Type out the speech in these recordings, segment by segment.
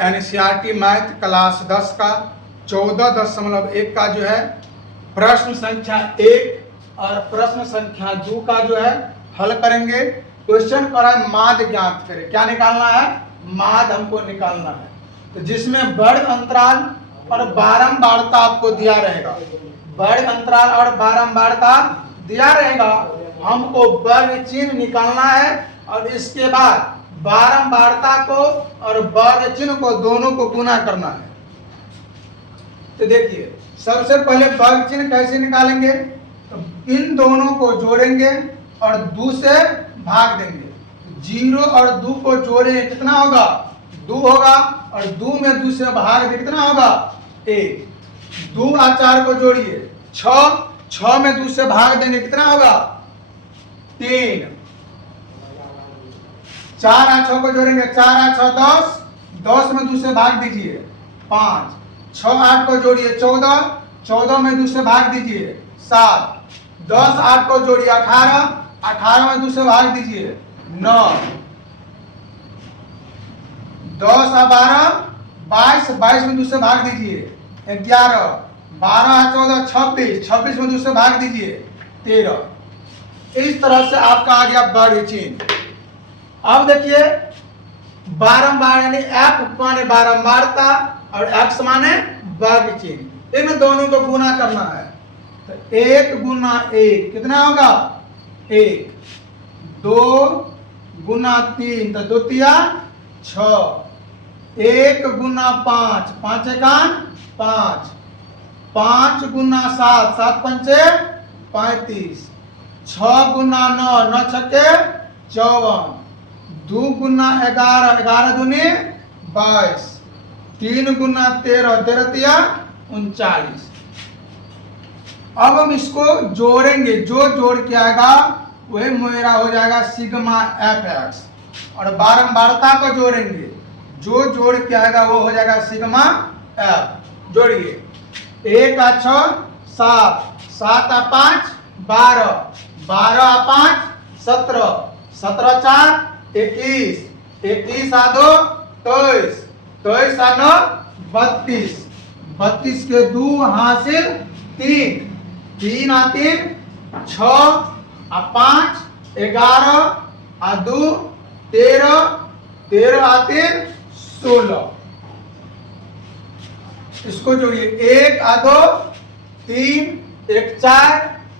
NCERT math class 10 का 14.1 का जो है प्रश्न संख्या 1 और प्रश्न संख्या 2 का जो है हल करेंगे। क्वेश्चन करा है माध्य ज्ञात करें। क्या निकालना है? माध्य हमको निकालना है। तो जिसमें वर्ग अंतराल और बारंबारता आपको दिया रहेगा, वर्ग अंतराल और बारंबारता दिया रहेगा, हमको वर्ग चिन्ह निकालना है और इसके बाद बारंबारता को और वर्ग चिन्ह को दोनों को गुना करना है। तो देखिए सबसे पहले वर्ग चिन्ह कैसे निकालेंगे? तो इन दोनों को जोड़ेंगे और 2 से भाग देंगे। 0 और 2 को जोड़ेंगे, कितना होगा? 2 होगा और 2 में 2 से भाग देंगे, कितना होगा? 1। 2 और 4 को जोड़िए, 6 में 2 से भाग देंगे, कितना होगा? 3। 4 और 6 को जोड़ेंगे, 4 और 6 10, 10 में 2 से भाग दीजिए 5। 6 8 को जोड़िए 14, 14 में 2 से भाग दीजिए 7। 10 8 को जोड़िए 18, 18 में 2 से भाग दीजिए 9। 10 और 12 22, 22 में 2 से भाग दीजिए 11। 12 और 14 26, 26 में 2 से भाग दीजिए 13। इस तरह से आपका आ गया वर्ग चिन्ह। अब देखिए बारंबार यानी एफ माने बारंबारता और एक्स माने वर्ग चिन्ह, इन दोनों को गुना करना है। तो 1 गुना 1 कितना होगा? 1। 2 गुना 3 तो 2 तिया 6। 1 गुना 5, 5 एकान 5। 5 गुना 7, 7 पंचे 35। 6 गुना 9, 9 छक्के 54। 2 गुना 11, 11 दूनी 22। 3 गुना 13, 13 तिया 39। अब हम इसको जोड़ेंगे, जो जोड़ के आएगा वही मेरा हो जाएगा सिग्मा एफ एक्स। और बारंबारता को जोड़ेंगे, जो जोड़ के आएगा वो हो जाएगा सिग्मा एफ। जोड़िए 1 और 6 7, 7 और 5 12, 12 और 5 17, 17 4 21, 21 और 2 23, 23 और 9 32, 32 के 2 हासिल 3, 3 और 3 6 और 5 11 और 2 13, 13 और 3 16। इसको जोड़िए 1 और 2 3, 1 4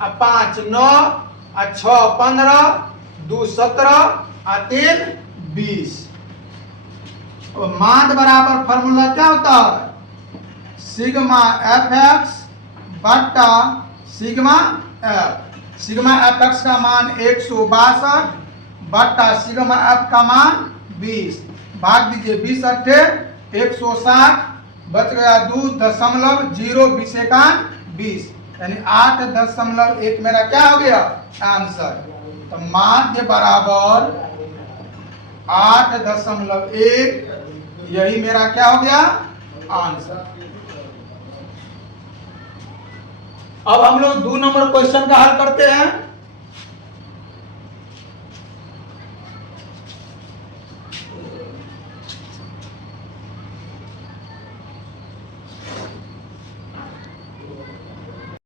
और 5 9 और 6 15, 2 17 और 3 20। माध्य बराबर फॉर्मूला क्या होता है? सिग्मा एफ एक्स बट्टा sigma F. Sigma F x का मान 162 बट्टा सिग्मा एफ का मान 20। भाग दीजिए 20 अट्ठे 160, बच गया 2.0 एकान 20, यानी 8.1 मेरा क्या हो गया आंसर। तो माध्य बराबर 8.1, यही मेरा क्या हो गया आंसर। अब हम लोग 2 नंबर क्वेश्चन का हल करते हैं।